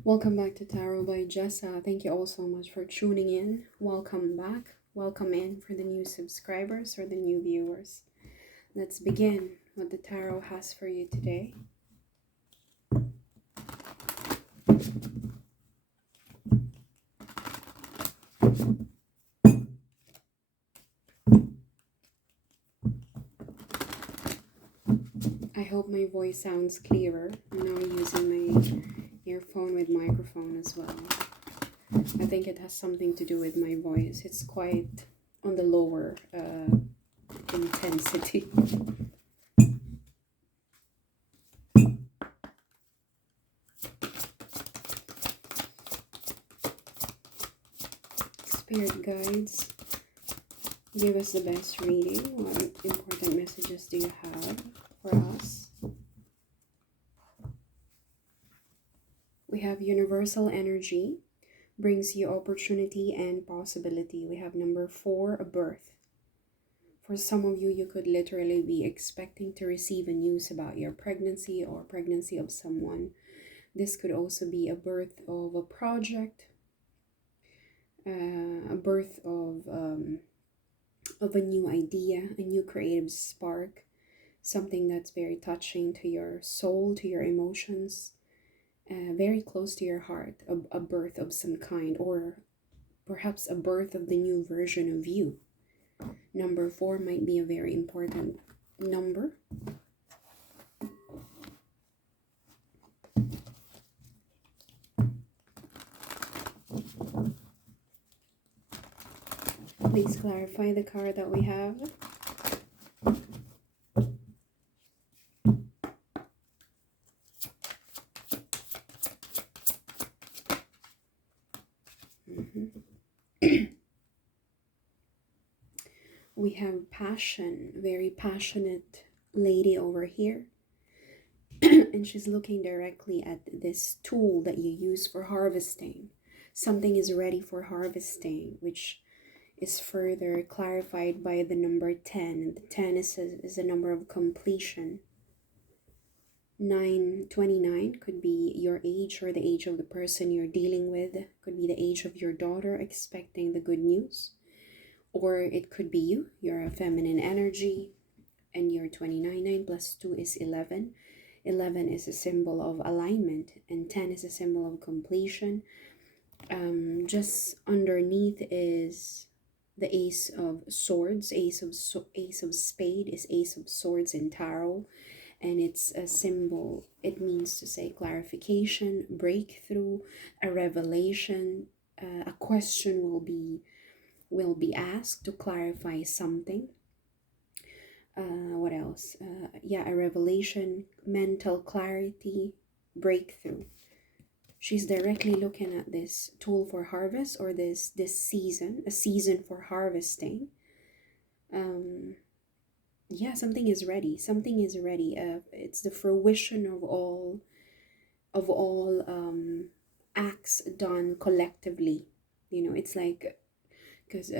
Welcome back to Tarot by Jessa. Thank you all so much for tuning in. Welcome back. Welcome in for the new subscribers or the new viewers. Let's begin what the tarot has for you today. I hope my voice sounds clearer. I'm now using my earphone with microphone as well. I think it has something to do with my voice. It's quite on the lower intensity. Spirit guides, give us the best reading. What important messages do you have for us? We have universal energy, brings you opportunity and possibility. We have number 4, a birth. For some of you, you could literally be expecting to receive a news about your pregnancy or pregnancy of someone. This could also be a birth of a project, a birth of a new idea, a new creative spark, something that's very touching to your soul, to your emotions, very close to your heart, a birth of some kind, or perhaps a birth of the new version of you. Number 4 might be a very important number. Please clarify the card that we have. We have passion, very passionate lady over here. And she's looking directly at this tool that you use for harvesting. Something is ready for harvesting, which is further clarified by the number 10. The 10 is a number of completion. 929 could be your age or the age of the person you're dealing with. Could be the age of your daughter expecting the good news. Or it could be you. You're a feminine energy and you're 29. 9 plus 2 is 11. 11 is a symbol of alignment and 10 is a symbol of completion. Just underneath is the Ace of Swords. Ace of Spade is Ace of Swords in tarot, and it's a symbol. It means to say clarification, breakthrough, a revelation. A question will be asked to clarify something. What else? A revelation, mental clarity, breakthrough. She's directly looking at this tool for harvest, or this season, a season for harvesting. Something is ready. Something is ready. It's the fruition of all acts done collectively. It's like, because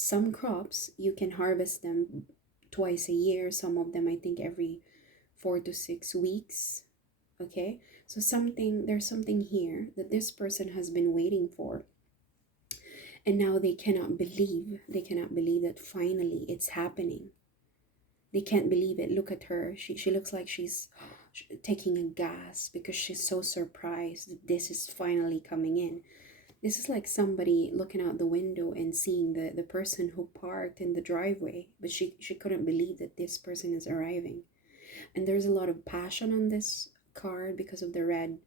some crops you can harvest them twice a year. Some of them I think every 4 to 6 weeks. Okay, so there's something here that this person has been waiting for, and now they cannot believe that finally it's happening. They can't believe it. Look at her. She looks like she's taking a gasp because she's so surprised that this is finally coming in. This is like somebody looking out the window and seeing the person who parked in the driveway, but she couldn't believe that this person is arriving. And there's a lot of passion on this card because of the red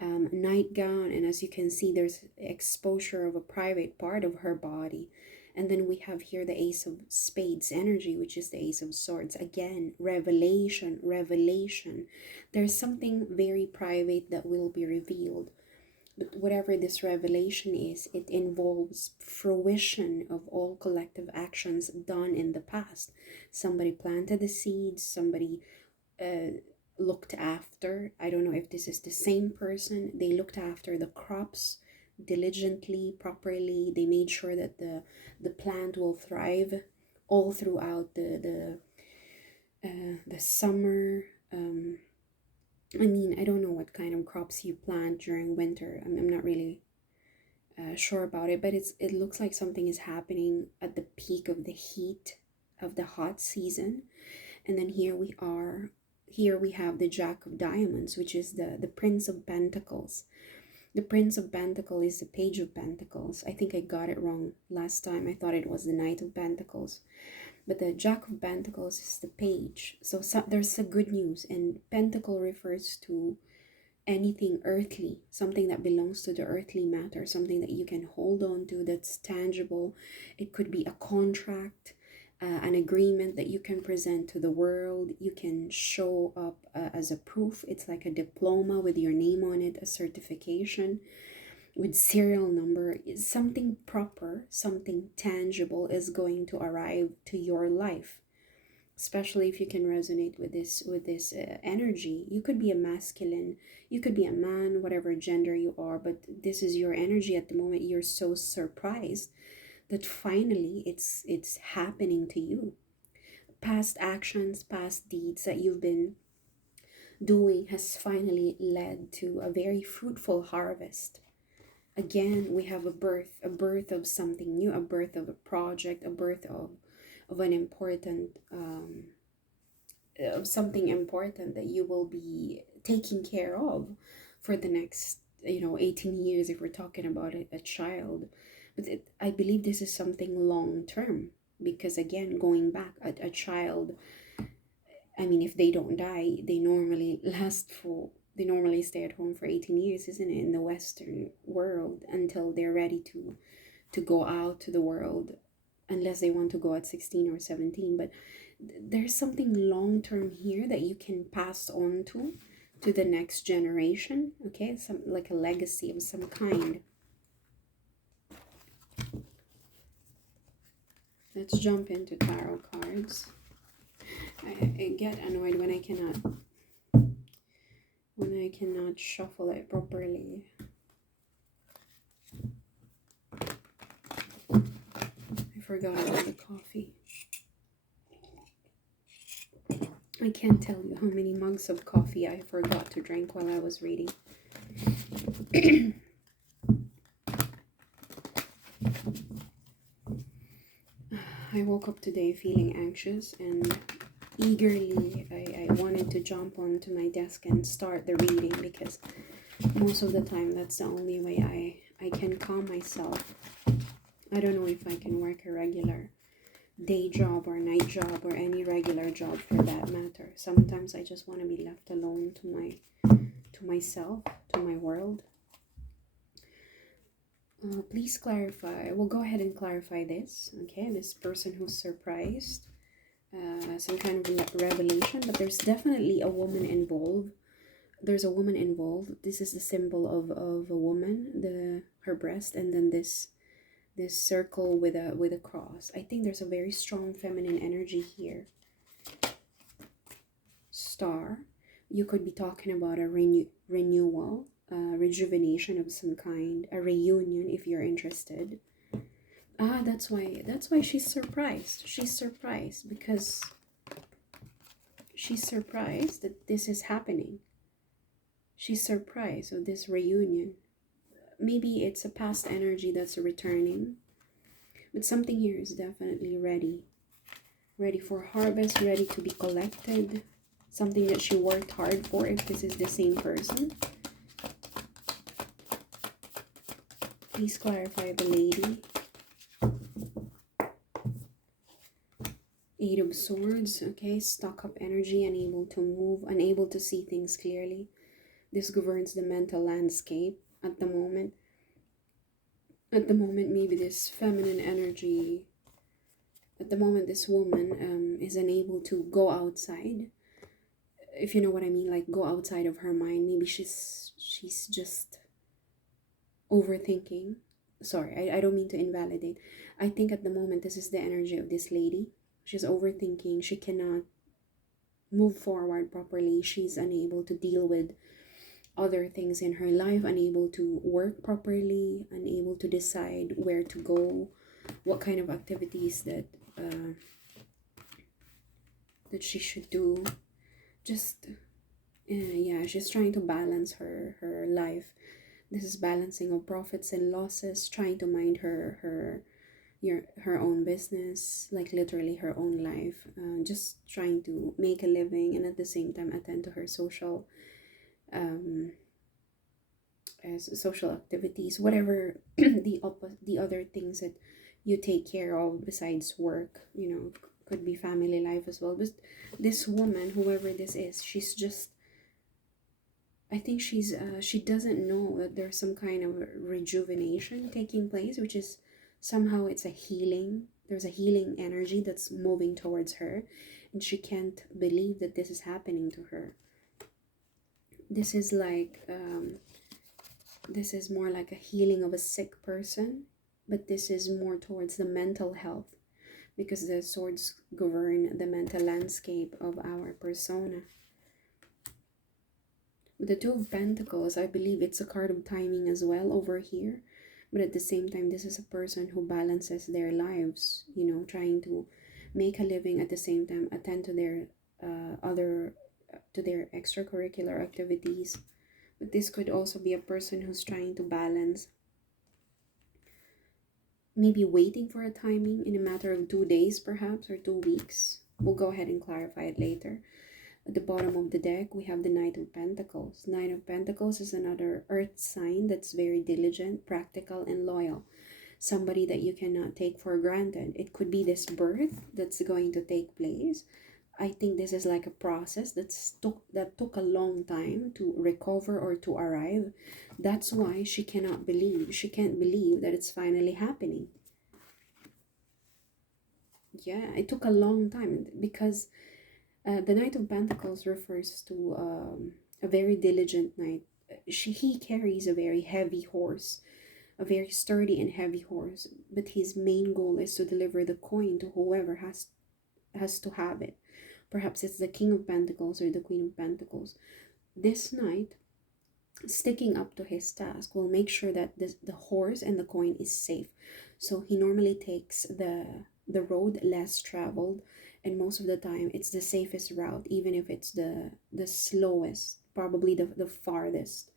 nightgown, and as you can see, there's exposure of a private part of her body. And then we have here the Ace of Spades energy, which is the Ace of Swords. Again, revelation. There's something very private that will be revealed. But whatever this revelation is, it involves fruition of all collective actions done in the past. Somebody planted the seeds, somebody looked after. I don't know if this is the same person. They looked after the crops diligently, properly. They made sure that the plant will thrive all throughout the summer. I mean, I don't know what kind of crops you plant during winter. I'm not really sure about it, but it looks like something is happening at the peak of the heat of the hot season. And then here we are. Here we have the Jack of Diamonds, which is the Prince of Pentacles. The Prince of Pentacles is the Page of Pentacles. I think I got it wrong last time. I thought it was the Knight of Pentacles. But the Jack of Pentacles is the Page. So there's a good news. And Pentacle refers to anything earthly, something that belongs to the earthly matter, something that you can hold on to, that's tangible. It could be a contract, an agreement that you can present to the world. You can show up as a proof. It's like a diploma with your name on it, a certification with serial number. Something proper, something tangible is going to arrive to your life, especially if you can resonate with this energy. You could be a masculine, you could be a man, whatever gender you are, but this is your energy at the moment. You're so surprised that finally it's happening to you. Past actions, past deeds that you've been doing has finally led to a very fruitful harvest. Again, we have a birth of something new, a birth of a project, a birth of an important of something important that you will be taking care of for the next 18 years, if we're talking about a child. But I believe this is something long term, because again, going back, a child, I mean, if they don't die, they normally stay at home for 18 years, isn't it, in the Western world, until they're ready to go out to the world, unless they want to go at 16 or 17. But there's something long term here that you can pass on to the next generation. Okay, some like a legacy of some kind. Let's jump into tarot cards. I get annoyed when I cannot shuffle it properly. I forgot about the coffee. I can't tell you how many mugs of coffee I forgot to drink while I was reading. I woke up today feeling anxious, and eagerly I wanted to jump onto my desk and start the reading, because most of the time that's the only way I can calm myself. I don't know if I can work a regular day job or night job or any regular job for that matter. Sometimes I just want to be left alone to myself, to my world. Please clarify. We'll go ahead and clarify this. Okay, this person who's surprised, some kind of revelation, but there's definitely a woman involved. There's a woman involved. This is the symbol of a woman, her breast, and then this circle with a cross. I think there's a very strong feminine energy here. Star. You could be talking about a renewal, rejuvenation of some kind, a reunion if you're interested. That's why she's surprised. She's surprised because she's surprised that this is happening. She's surprised of this reunion. Maybe it's a past energy that's returning, but something here is definitely ready for harvest, ready to be collected, something that she worked hard for, if this is the same person. Please clarify the lady. Eight of Swords. Okay, stuck up energy, unable to move, unable to see things clearly. This governs the mental landscape at the moment. At the moment, maybe this feminine energy, at the moment this woman is unable to go outside, if you know what I mean, like go outside of her mind. Maybe she's just overthinking. Sorry, I don't mean to invalidate. I think at the moment this is the energy of this lady. She's overthinking. She cannot move forward properly. She's unable to deal with other things in her life, unable to work properly, unable to decide where to go, what kind of activities that she should do. Just Yeah, she's trying to balance her life. This is balancing of profits and losses, trying to mind her own business, like literally her own life, just trying to make a living and at the same time attend to her um social activities, whatever the other things that you take care of besides work, could be family life as well. But this woman, whoever this is, she's just, I think she doesn't know that there's some kind of rejuvenation taking place, which is somehow it's a healing. There's a healing energy that's moving towards her, and she can't believe that this is happening to her. This is like this is more like a healing of a sick person, but this is more towards the mental health because the swords govern the mental landscape of our persona. The Two of Pentacles, I believe it's a card of timing as well over here. But at the same time, this is a person who balances their lives, trying to make a living at the same time, attend to their other to their extracurricular activities. But this could also be a person who's trying to balance, maybe waiting for a timing in a matter of 2 days perhaps, or 2 weeks. We'll go ahead and clarify it later. At the bottom of the deck, we have the Knight of Pentacles. Knight of Pentacles is another earth sign that's very diligent, practical, and loyal. Somebody that you cannot take for granted. It could be this birth that's going to take place. I think this is like a process that took a long time to recover or to arrive. That's why she can't believe that it's finally happening. Yeah, it took a long time because the Knight of Pentacles refers to a very diligent knight. He carries a very heavy horse, a very sturdy and heavy horse, but his main goal is to deliver the coin to whoever has to have it. Perhaps it's the King of Pentacles or the Queen of Pentacles. This knight, sticking up to his task, will make sure that the horse and the coin is safe. So he normally takes the road less traveled, and most of the time it's the safest route, even if it's the slowest, probably the farthest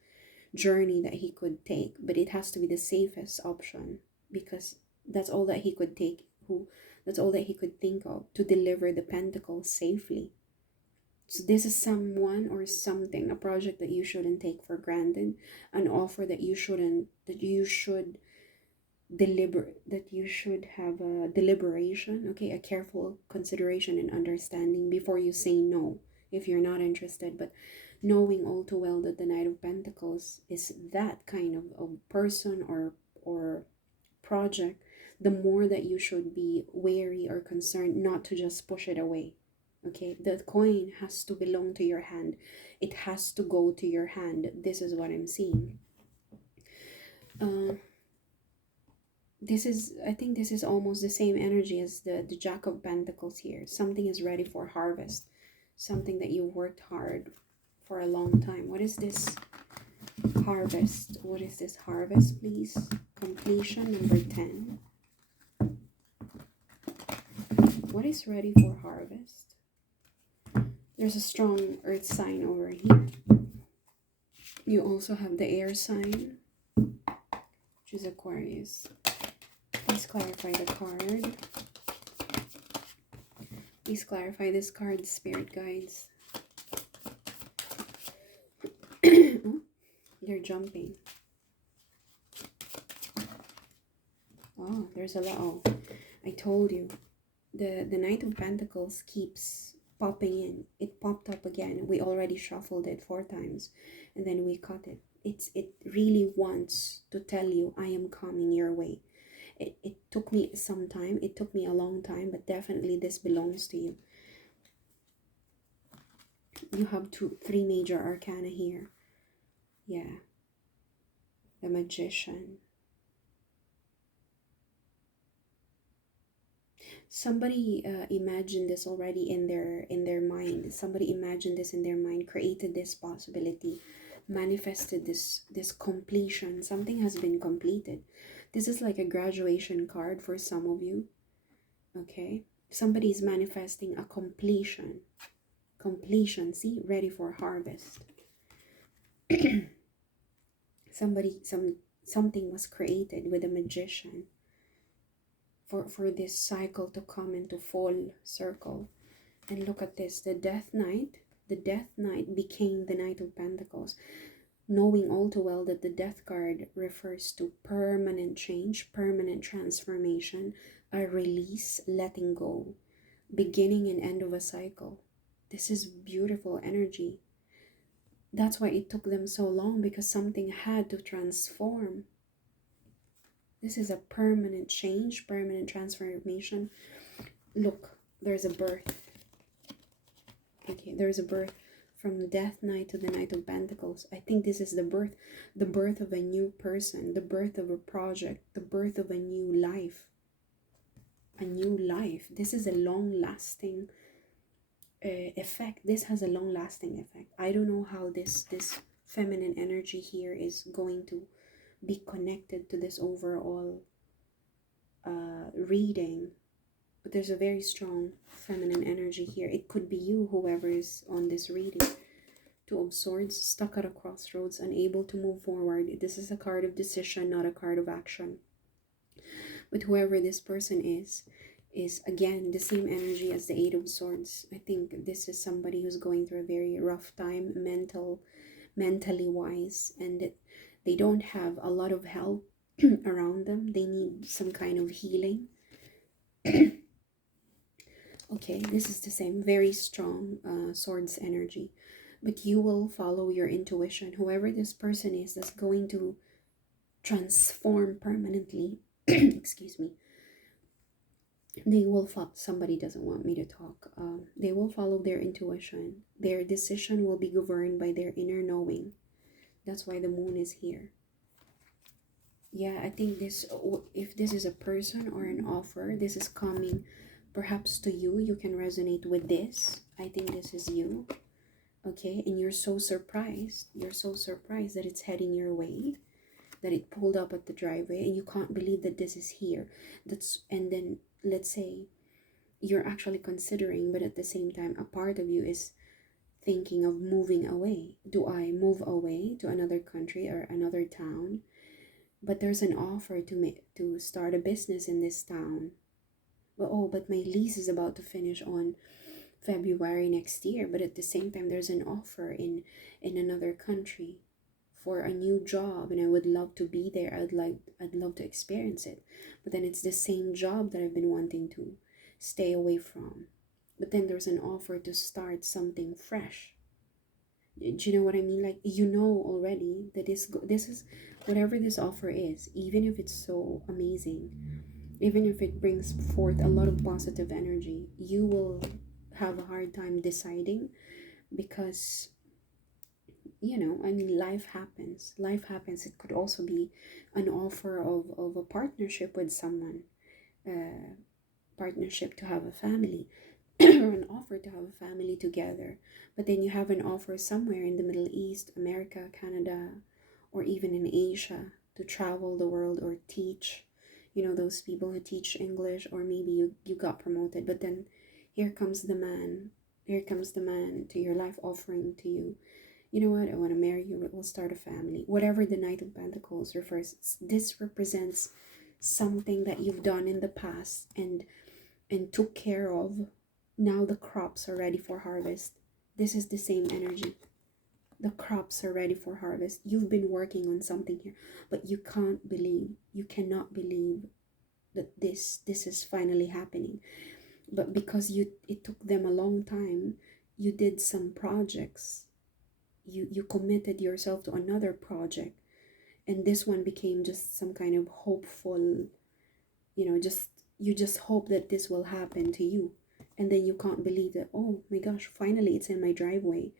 journey that he could take, but it has to be the safest option because that's all that he could take who that's all that he could think of to deliver the pentacle safely. So this is someone or something, a project that you shouldn't take for granted, an offer that you should have a deliberation, okay, a careful consideration and understanding before you say no if you're not interested. But knowing all too well that the Knight of Pentacles is that kind of person or project, the more that you should be wary or concerned not to just push it away. Okay, the coin has to belong to your hand. It has to go to your hand. This is what I'm seeing. I think this is almost the same energy as the Jack of Pentacles here. Something is ready for harvest. Something that you worked hard for a long time. What is this harvest? What is this harvest, please? Completion number 10. What is ready for harvest? There's a strong earth sign over here. You also have the air sign, which is Aquarius. Please clarify the card. Please clarify this card, spirit guides. They're jumping. Oh, there's a lot. Oh, I told you. The Knight of Pentacles keeps popping in. It popped up again. We already shuffled it 4 times and then we cut it. It really wants to tell you, I am coming your way. It took me some time. It took me a long time, but definitely this belongs to you. You have 3 major arcana here. Yeah. The Magician. Somebody imagined this already in their mind. Somebody imagined this in their mind, created this possibility, manifested this completion. Something has been completed. This is like a graduation card for some of you. Okay, somebody is manifesting a completion. completion. See, ready for harvest. Something was created with a magician for this cycle to come into full circle. And look at this, the Death Knight became the Knight of Pentacles, knowing all too well that the Death card refers to permanent change, permanent transformation, a release, letting go, beginning and end of a cycle. This is beautiful energy. That's why it took them so long, because something had to transform. This is a permanent change, permanent transformation. Look, there's a birth. Okay, there's a birth from the Death Knight to the Knight of Pentacles. I think this is the birth of a new person, the birth of a project, the birth of a new life. A new life. This is a long-lasting effect. This has a long-lasting effect. I don't know how this feminine energy here is going to be connected to this overall reading, but there's a very strong feminine energy here. It could be you, whoever is on this reading. Two of Swords, stuck at a crossroads, unable to move forward. This is a card of decision, not a card of action. But whoever this person is again the same energy as the Eight of Swords. I think this is somebody who's going through a very rough time, mentally wise, and they don't have a lot of help around them. They need some kind of healing. Okay, this is the same, very strong Swords energy. But you will follow your intuition. Whoever this person is that's going to transform permanently, excuse me, they will somebody doesn't want me to talk. They will follow their intuition. Their decision will be governed by their inner knowing. That's why the moon is here. Yeah, I think this, if this is a person or an offer, this is coming perhaps to you. You can resonate with this. I think this is you. Okay, and you're so surprised. You're so surprised that it's heading your way, that it pulled up at the driveway, and you can't believe that this is here. And then let's say you're actually considering, but at the same time a part of you is thinking of moving away. Do I move away to another country or another town? But there's an offer to start a business in this town. But my lease is about to finish on February next year. But at the same time, there's an offer in another country for a new job, and I would love to be there. I'd love to experience it. But then it's the same job that I've been wanting to stay away from. But then there's an offer to start something fresh. Do you know what I mean? Like, you know already that this is whatever this offer is, even if it's so amazing, even if it brings forth a lot of positive energy, you will have a hard time deciding, because I mean, life happens. It could also be an offer of a partnership with someone, partnership to have a family, or an offer to have a family together. But then you have an offer somewhere in the Middle East, America, Canada, or even in Asia, to travel the world or teach. Those people who teach English, or maybe you got promoted, but then here comes the man to your life, offering to you, you know what, I want to marry you, we'll start a family. Whatever the Knight of Pentacles refers, this represents something that you've done in the past and took care of. Now the crops are ready for harvest. This is the same energy. The crops are ready for harvest. You've been working on something here, but you cannot believe that this is finally happening. But because it took them a long time, you did some projects. You committed yourself to another project, and this one became just some kind of hopeful, you just hope that this will happen to you. And then you can't believe that, oh my gosh, finally it's in my driveway.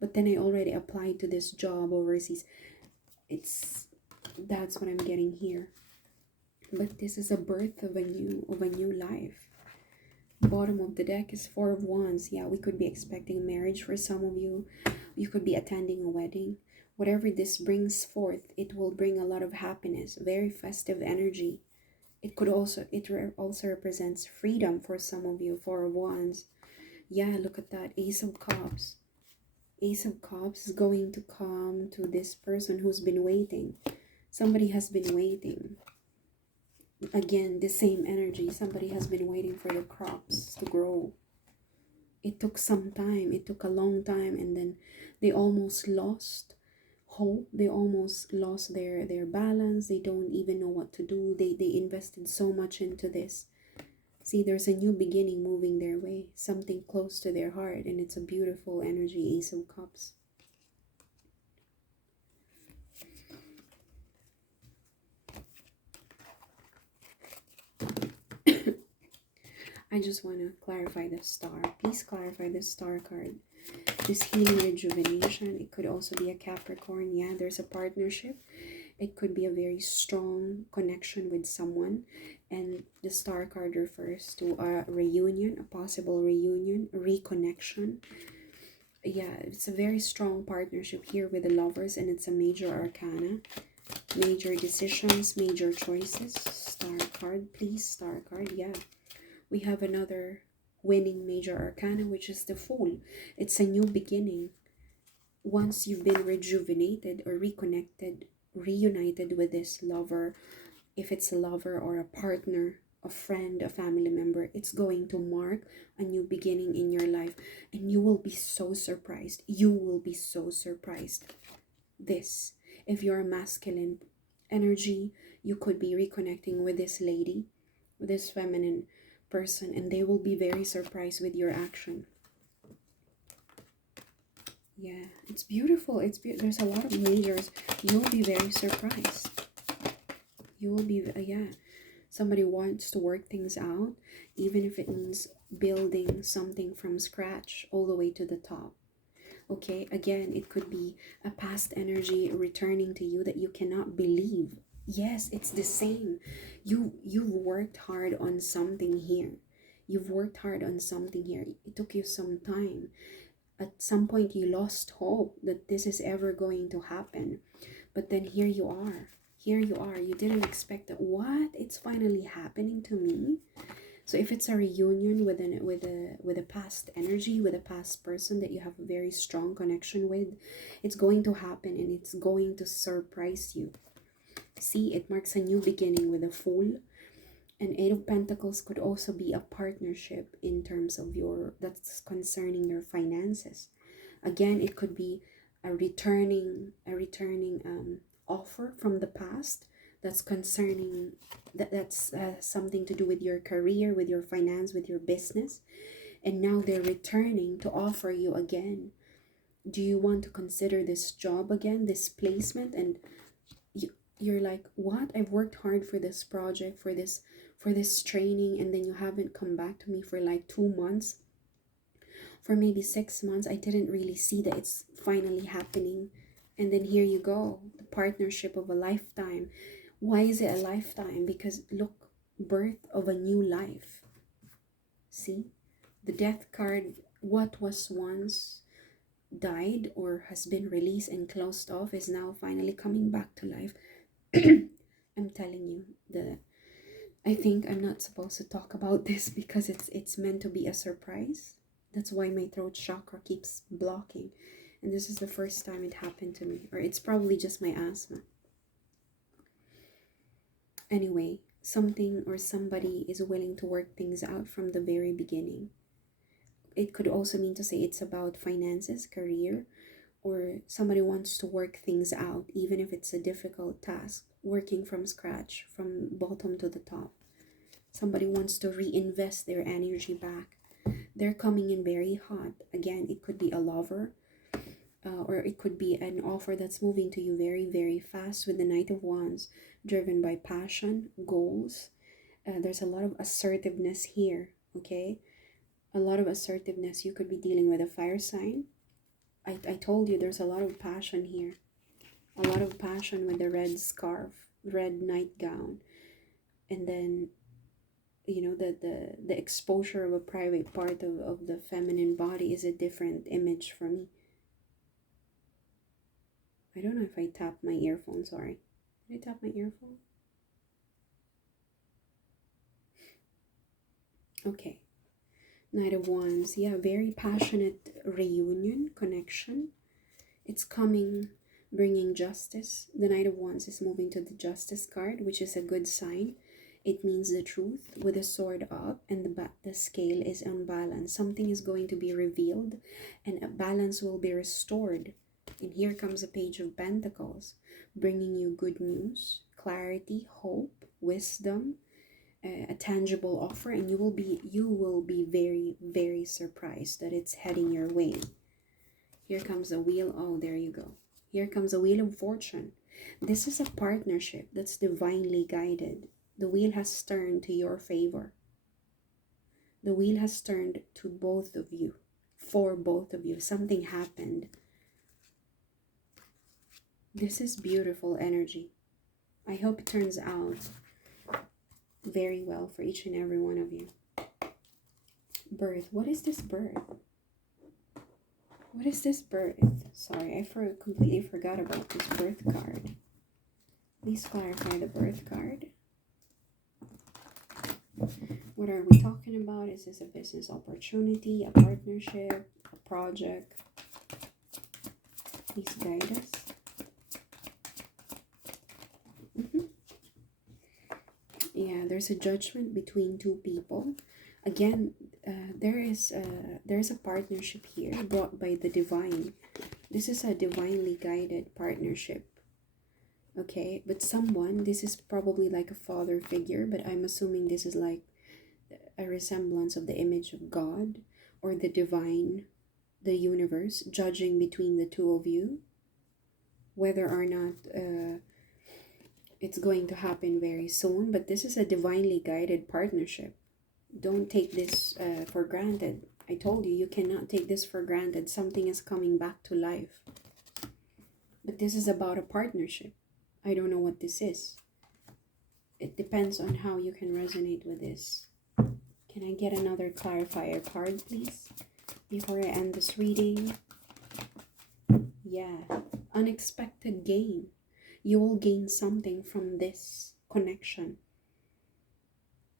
But then I already applied to this job overseas. That's what I'm getting here. But this is a birth of a new life. Bottom of the deck is Four of Wands. Yeah, we could be expecting marriage for some of you. You could be attending a wedding. Whatever this brings forth, it will bring a lot of happiness, very festive energy. It also represents freedom for some of you, Four of Wands. Yeah, look at that. Ace of Cups. Ace of Cups is going to come to this person who's been waiting. Somebody has been waiting. Again, the same energy. Somebody has been waiting for the crops to grow. It took some time. It took a long time, and then they almost lost hope. They almost lost their balance. They don't even know what to do. They invested so much into this. See, there's a new beginning moving their way, something close to their heart, and it's a beautiful energy. Ace of Cups. I just want to clarify the star. Please clarify the star card. This healing rejuvenation. It could also be a Capricorn. Yeah, there's a partnership. It could be a very strong connection with someone. And the star card refers to a reunion, a possible reunion, reconnection. Yeah, it's a very strong partnership here with the lovers, and it's a major arcana. Major decisions, major choices. Star card, please. Star card, yeah. We have another winning major arcana, which is the Fool. It's a new beginning. Once you've been rejuvenated or reconnected, reunited with this lover, if it's a lover or a partner, a friend, a family member, it's going to mark a new beginning in your life, and you will be so surprised. You will be so surprised. This, if you're a masculine energy, you could be reconnecting with this lady, with this feminine person, and they will be very surprised with your action. Yeah, it's beautiful. There's a lot of majors. You'll be very surprised. You will be, yeah. Somebody wants to work things out, even if it means building something from scratch all the way to the top. Okay, again, it could be a past energy returning to you that you cannot believe. Yes, it's the same. You've worked hard on something here. You've worked hard on something here. It took you some time. At some point you lost hope that this is ever going to happen. But then here you are. Here you are. You didn't expect that. What? It's finally happening to me. So if it's a reunion with a past energy, with a past person that you have a very strong connection with, it's going to happen and it's going to surprise you. See, it marks a new beginning with a Fool. And Eight of Pentacles could also be a partnership in terms of that's concerning your finances. Again, it could be a returning offer from the past that's concerning that's something to do with your career, with your finance, with your business, and now they're returning to offer you again. Do you want to consider this job again, this placement? And you're like, what? I've worked hard for this project, for this training, and then you haven't come back to me for like 2 months, for maybe 6 months. I didn't really see that it's finally happening. And then here you go, the partnership of a lifetime. Why is it a lifetime? Because look, birth of a new life. See, the Death card, what was once died or has been released and closed off, is now finally coming back to life. I'm telling you, I think I'm not supposed to talk about this because it's meant to be a surprise. That's why my throat chakra keeps blocking. And this is the first time it happened to me. Or it's probably just my asthma. Anyway, something or somebody is willing to work things out from the very beginning. It could also mean to say it's about finances, career, or somebody wants to work things out, even if it's a difficult task, working from scratch, from bottom to the top. Somebody wants to reinvest their energy back. They're coming in very hot. Again, it could be a lover, or it could be an offer that's moving to you very, very fast with the Knight of Wands, driven by passion, goals. There's a lot of assertiveness here, okay? A lot of assertiveness. You could be dealing with a fire sign. I told you there's a lot of passion here. A lot of passion with the red scarf, red nightgown. And then, you know, the exposure of a private part of the feminine body is a different image for me. I don't know if I tapped my earphone, sorry. Did I tap my earphone? Okay. Knight of Wands. Yeah, very passionate reunion, connection. It's coming, bringing justice. The Knight of Wands is moving to the Justice card, which is a good sign. It means the truth with the sword up, and the scale is unbalanced. Something is going to be revealed and a balance will be restored. And here comes a Page of Pentacles, bringing you good news, clarity, hope, wisdom, a tangible offer, and you will be very, very surprised that it's heading your way. Here comes a wheel. Oh, there you go. Here comes a Wheel of Fortune. This is a partnership that's divinely guided. The wheel has turned to your favor. The wheel has turned to both of you, for both of you. Something happened. This is beautiful energy. I hope it turns out very well for each and every one of you. Birth. What is this birth? What is this birth? Sorry, I completely forgot about this birth card. Please clarify the birth card. What are we talking about? Is this a business opportunity, a partnership, a project? Please guide us. Yeah, there's a judgment between two people. Again, there's a partnership here brought by the divine. This is a divinely guided partnership. Okay, but this is probably like a father figure, but I'm assuming this is like a resemblance of the image of God or the divine, the universe, judging between the two of you, whether or not it's going to happen very soon. But this is a divinely guided partnership. Don't take this for granted. I told you, you cannot take this for granted. Something is coming back to life. But this is about a partnership. I don't know what this is. It depends on how you can resonate with this. Can I get another clarifier card, please, before I end this reading? Yeah, unexpected gain. You will gain something from this connection.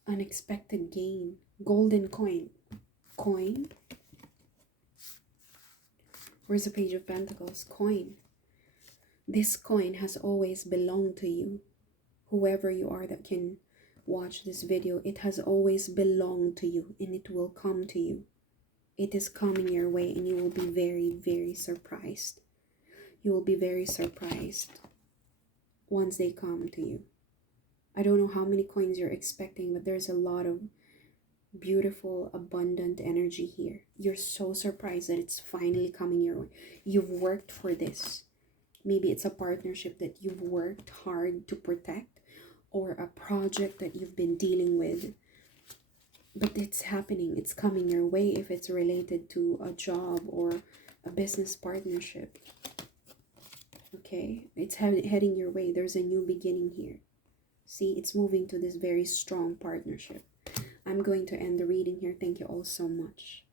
Unexpected gain. Golden coin. Coin. Where's the Page of Pentacles? Coin. This coin has always belonged to you. Whoever you are that can watch this video, it has always belonged to you and it will come to you. It is coming your way and you will be very, very surprised. You will be very surprised once they come to you. I don't know how many coins you're expecting, but there's a lot of beautiful, abundant energy here. You're so surprised that it's finally coming your way. You've worked for this. Maybe it's a partnership that you've worked hard to protect, or a project that you've been dealing with. But it's happening. It's coming your way if it's related to a job or a business partnership. Okay? It's heading your way. There's a new beginning here. See, it's moving to this very strong partnership. I'm going to end the reading here. Thank you all so much.